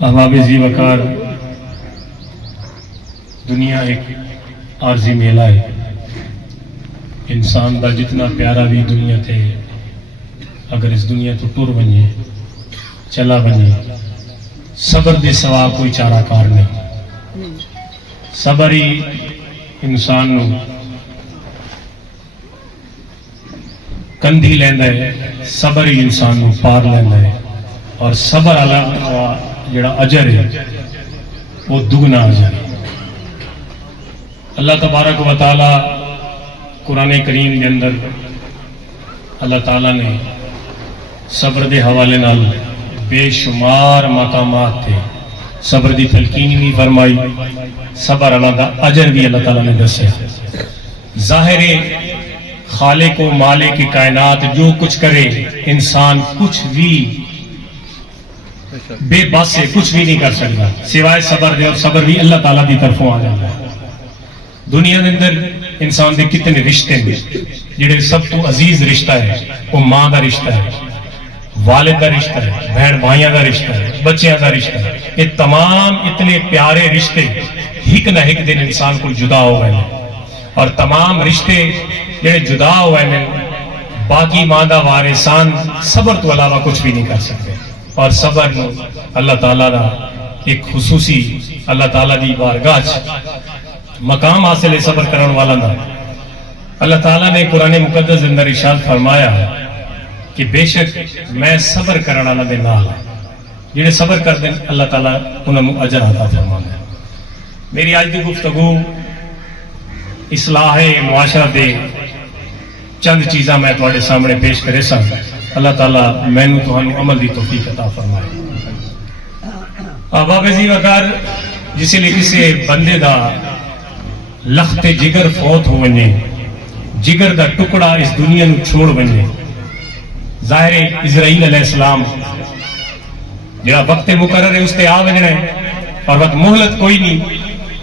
احباب ذی وقار، دنیا ایک عارضی میلہ ہے. انسان دا جتنا پیارا بھی دنیا تھے، اگر اس دنیا تو ٹر بنے چلا بنے، صبر دے سوا کوئی چارہ کار نہیں. صبر ہی انسان نو کندھی لیندا ہے، صبر ہی انسان نو پار لیندا ہے. اور صبر والا جڑا اجر ہے وہ دگنا اجر ہے. اللہ تبارک و تعالی قرآن کریم کے اندر اللہ تعالیٰ نے صبر دے حوالے نال بے شمار مقامات تھے. صبر دی تلقین بھی فرمائی، صبر اللہ دا اجر بھی اللہ تعالیٰ نے دسیا. ظاہر خالق و مالک کائنات جو کچھ کرے، انسان کچھ بھی بے بس سے کچھ بھی نہیں کر سکتا سوائے صبر دے، اور صبر بھی اللہ تعالیٰ دی طرفوں آ جاتا ہے. دنیا کے اندر انسان دے کتنے رشتے ہیں جڑے سب تو عزیز رشتہ ہے وہ ماں کا رشتہ ہے، والد کا رشتہ ہے، بہن بھائیاں کا رشتہ ہے، بچیاں کا رشتہ ہے. یہ تمام اتنے پیارے رشتے ایک نہ ایک دن انسان کو جدا ہو گئے، اور تمام رشتے جڑے جدا ہو گئے باقی ماں دا وارثان صبر تو علاوہ کچھ بھی نہیں کر سکتے. اور صبر اللہ تعالیٰ دا ایک خصوصی اللہ تعالیٰ دی بارگاہ مقام حاصل ہے صبر کرنے والا نا. اللہ تعالیٰ نے قرآن مقدس اندر ارشاد فرمایا کہ بے شک میں صبر کرنے والا دے نال، جنہیں صبر کر دیں اللہ تعالیٰ انہوں نے اجر عطا فرمانا ہے. میری آج دی گفتگو اصلاح معاشرہ دے چند چیزاں میں تواڈے سامنے پیش کرے سا. اللہ تعالیٰ مینوں تہانوں عمل دی توفیق عطا فرمائے. احباب ذی وقار، جس لئے کسی بندے دا لخت جگر فوت ہو ونے، جگر دا ٹکڑا اس دنیا نو چھوڑ ونے، ظاہر اسرائیل علیہ السلام جہاں وقت مقرر ہے اس تے آ وجنا ہے، اور وقت مہلت کوئی نہیں.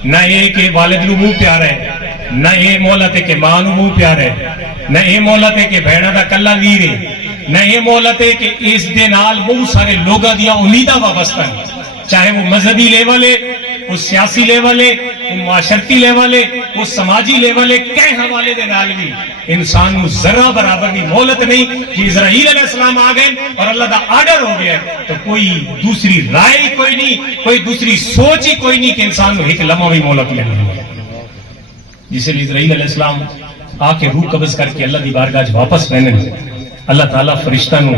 نہ یہ کہ والد نو منہ پیار ہے، نہ یہ مہلت ہے کہ ماں نو منہ پیار ہے، نہ یہ مہلت ہے کہ بہنا دا کلا ویر ہے، نہ یہ مہلت ہے کہ اس دے نال بہت سارے لوگاں دیاں امیداں وابستہ ہیں، چاہے وہ مذہبی لیول ہے، وہ سیاسی لیول ہے، وہ معاشرتی لیول ہے، وہ سماجی لیول ہے. کئی حوالے دے نال بھی انسان نو ذرہ برابر بھی مہلت نہیں کہ اسرائیل علیہ السلام آ گئے اور اللہ دا آرڈر ہو گیا تو کوئی دوسری رائے ہی کوئی نہیں، کوئی دوسری سوچ ہی کوئی نہیں کہ انسان نو ایک لمحہ بھی مہلت لینی ہے. جس لیے اسرائیل علیہ السلام آ کے روح قبض کر کے اللہ دی بارگاہ واپس رہنے، اللہ تعالیٰ فرشتہ نو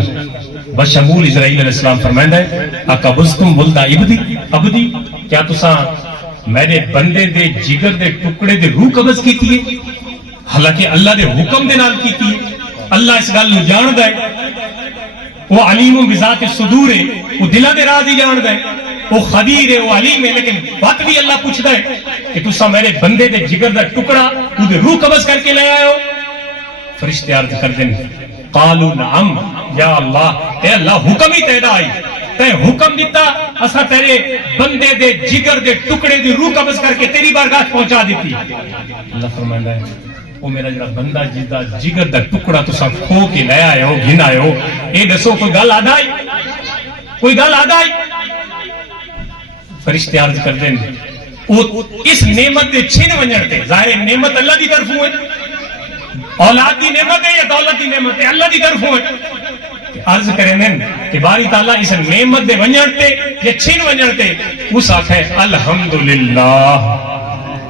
بشمول اسرائیل علیہ السلام فرمائندا ہے اقبضتم ولد عبدی، کیا تساں میرے بندے دے جگر دے ٹکڑے دے روح قبض کیتی ہے؟ حالانکہ اللہ دے حکم دے نال کیتی ہے. اللہ اس گل نو جاندا ہے، وہ علیم بذات الصدور ہے، وہ دلاں دے راز ہی جاندا ہے، وہ خبیر ہے، وہ علیم ہے. لیکن بات بھی اللہ پوچھدا ہے کہ تساں میرے بندے دے جگر دا ٹکڑا او دے روح قبض کر کے لے آئے ہو؟ فرشتے عرض کردے ہیں قالوا نعم یا اللہ، اے اللہ حکم ہی تیرا آئی، تے حکم دیتا اسا تیرے بندے دے جگر دے ٹکڑے دی روح قبض کر کے تیری بارگاہ پہنچا دیتی. اللہ فرمائندا ہے وہ میرا جڑا بندہ جس دا جگر دا ٹکڑا تساں کھو کے لے آئے ہو، گھن آئے ہو، اے دسو کوئی گل آدا آئی؟ کوئی گل آدا آئی؟ فرشتے عرض کردے ہیں اس نعمت دے چھن ونجن تے، ظاہر نعمت اللہ دی طرفوں ہے، اولاد دی نعمت ہے یا دولت دی نعمت ہے؟ اللہ دی طرفوں ہے. عرض کریں کہ باری تعالیٰ اس نعمت دے ونجڑتے یا چھین ونجڑتے اس آکھے الحمدللہ.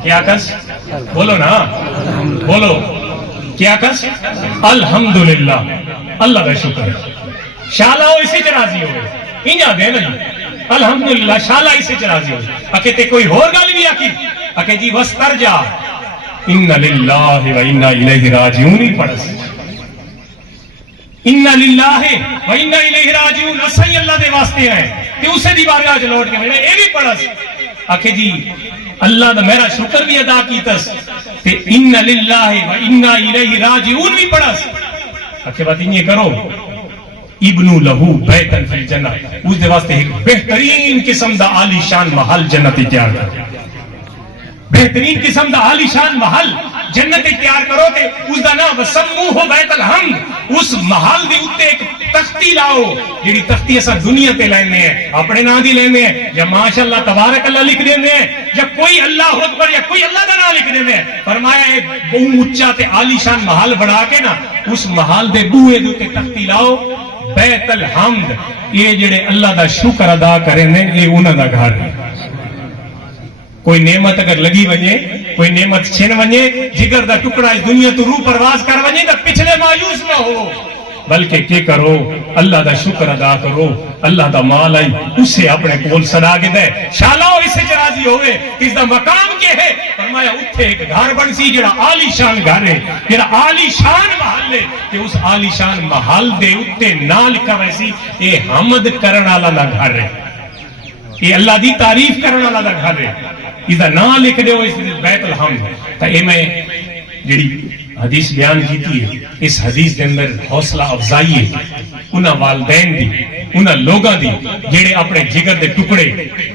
کیا کس؟ بولو نا، بولو کیا کس؟ الحمدللہ، اللہ کا شکر ہے. شالہ ہو اسی چرازی ہوئے انجا دے نہیں الحمدللہ، شالہ اسی چرازی ہوئے. اکے تے کوئی اور گالی بھی آکی اکے جی وستر جا ان للہ و انا الیہ راجعون ہی پڑھس، انا للہ و انا الیہ راجعون اسائی اللہ دے واسطے ہیں کہ اسے دی بارگاہ لوٹ کے اے بھی پڑھس. آکھے جی اللہ دا میرا شکر بھی ادا کیتس تے ان للہ و انا الیہ راجعون بھی پڑھس. آکھے بات یہ کرو ابنو لہو بیتن فی الجنہ، اس دے واسطے ایک بہترین قسم دا عالی شان محل جنت تیار کر، بہترین قسم دا عالی شان محل جنت تیار کرو تے اس دا نام وسموہ بیت الحمد، اس محل دے اوتے ایک تختی لاؤ جڑی تختی اسا دنیا تے لینے ہیں اپنے نام دی لینے ہیں یا ماشاءاللہ تبارک اللہ لکھ دینے ہیں یا کوئی اللہ اکبر یا کوئی اللہ دا نام لکھ دینے ہیں. فرمایا ایک بہت اونچا تے عالی شان محل بنا کے نا اس محل دے بوئے دے تے تختی لاؤ بیت الحمد. یہ جڑے اللہ دا شکر ادا کریں یہ انہاں دا گھر ہے. کوئی نعمت اگر لگی ونجے کوئی نعمت چھن ونجے جگر دا ٹکڑا اس دنیا تو روح پرواز کر ونجے تو پچھلے مایوس نہ ہو بلکہ کیا کرو اللہ دا شکر ادا کرو. اللہ دا مال آئی اسے اپنے کول صدا کے دے شالاؤ اسے جرازی ہوئے اس دا مقام کے ہے. فرمایا اتھے ایک گھر بن سی جڑا عالی شان گھر ہے جڑا عالی شان محل ہے کہ اس عالی شان محل دے اتھے نہ لکھا ویسی اے حمد کرن والا دا گھر ہے یہ اللہ دی تعریف کرن والا دا گھر ہے. اس دا نام لکھ دے اس بیت الحمد. تا اے میں جڑی حدیث بیان کیتی ہے اس حدیث کے اندر حوصلہ افزائی ہے انہاں والدین دی انہاں لوگاں دی جڑے اپنے جگر دے ٹکڑے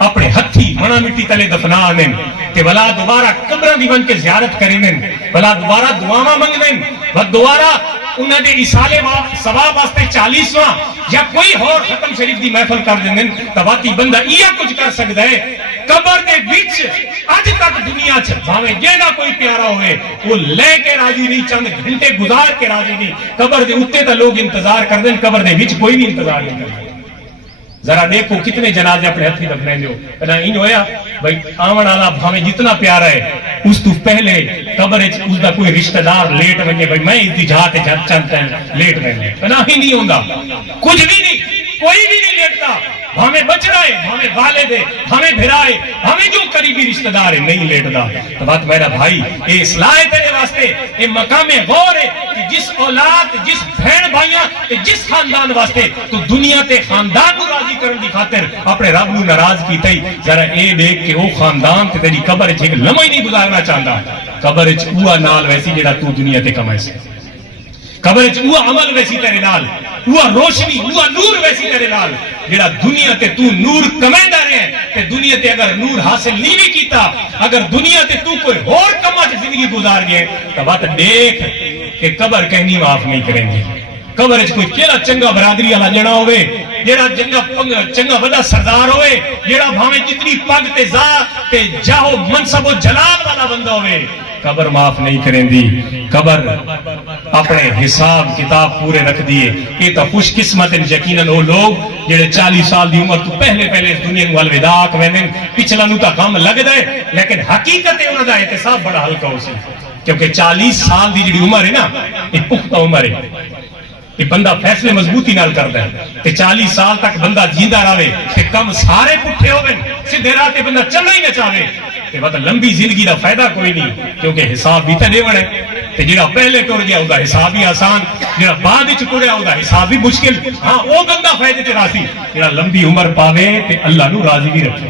اپنے ہتھی منا مٹی تلے دفنا آنن تے بلا دوبارہ قبراں دی بن کے زیارت کرنن بلا دوبارہ دعاواں منگنن و دوبارہ انہاں دے اصالے ثواب واسطے 40واں یا کوئی اور ختم شریف دی محفل کر دین تباتی بندہ یہ کچھ کر سکتا ہے. قبر دے وچ اج تک دنیا چ بھاویں جیڑا کوئی پیارا ہوئے وہ لے کے راضی نہیں چند گھنٹے گزار کے راضی نہیں. قبر دے اوتے تے لوگ انتظار کر دین قبر دے وچ کوئی نہیں انتظار نہیں کردا. ذرا دیکھو کتنے جنازے اپنے ہتھی دفنے دیو کنا این ہویا بھائی آون والا بھاویں جتنا پیارا ہے اس تو پہلے قبر وچ اس دا کوئی رشتہ دار لیٹ ونجے بھائی میں اس دی جہاں تے چلتا ہے لیٹ ویندے کنا ہی نہیں ہوندا کچھ بھی نہیں کوئی بھی نہیں لیٹتا. ہمیں بچنا ہے ہمیں والد ہے ہمیں بھرا ہے ہمیں جو قریبی رشتہ دار ہے نہیں لیٹدا. تو بات میرا بھائی یہ اصلاح ہے تیرے واسطے یہ مقام غور ہے کہ جس اولاد جس بہن بھائیاں تے جس خاندان واسطے تو دنیا تے خاندان کو راضی کرن دی خاطر اپنے رب نو ناراض کیتا ہی ذرا اے دیکھ کہ وہ خاندان تے تیری قبر وچ ایک لمحہ ہی نہیں گزارنا چاہندا. قبر وچ اوہ نال ویسی جڑا تو دنیا تے کمائے سے قبر وچ اوہ عمل ویسی تیرے نال اوہ روشنی اوہ نور ویسی تیرے نال جڑا دنیا تے تو نور کمیندا رہے تے دنیا تے اگر نور حاصل نہیں بھی کیتا اگر دنیا تے تو کوئی اور کما چ زندگی گزار گئے تو بات دیکھ کہ قبر کہیں معاف نہیں کریں گے. قبر وچ کوئی کیڑا چنگا برادری والا جڑا ہوئے جڑا چنگا بڑا سردار ہوئے جڑا بھاویں جتنی پگ تے ذات تے جاہو منصب و جلال والا بندہ ہوئے قبر معاف نہیں کریں دی. قبر اپنے حساب کتاب پورے رکھ دیے. یہ تو خوش قسمت یقیناً وہ لوگ جڑے 40 سال دی عمر تو پہلے اس دنیا کو الوداع کہندے پچھلا نو تا غم لگدا ہے لیکن حقیقت ہے انہاں دا احتساب بڑا ہلکا ہو سی کیونکہ 40 سال دی جڑی عمر ہے نا یہ پختہ عمر ہے. یہ بندہ فیصلے مضبوطی نال کردا ہے کہ 40 سال تک بندہ جیندا رہے تے کم سارے پٹھے ہوئے سیدھے راہ تے بندہ چلنا ہی نہ چاہے تے بعد لمبی زندگی دا فائدہ کوئی نہیں کیونکہ حساب بھی تے دیوڑ ہے. تے جڑا پہلے ٹر گیا او دا حساب ہی آسان جڑا بعد وچ ٹریا او دا حساب بھی مشکل. ہاں او بندہ فائدے تے راضی جڑا لمبی عمر پاوے تے اللہ نو راضی بھی رکھے.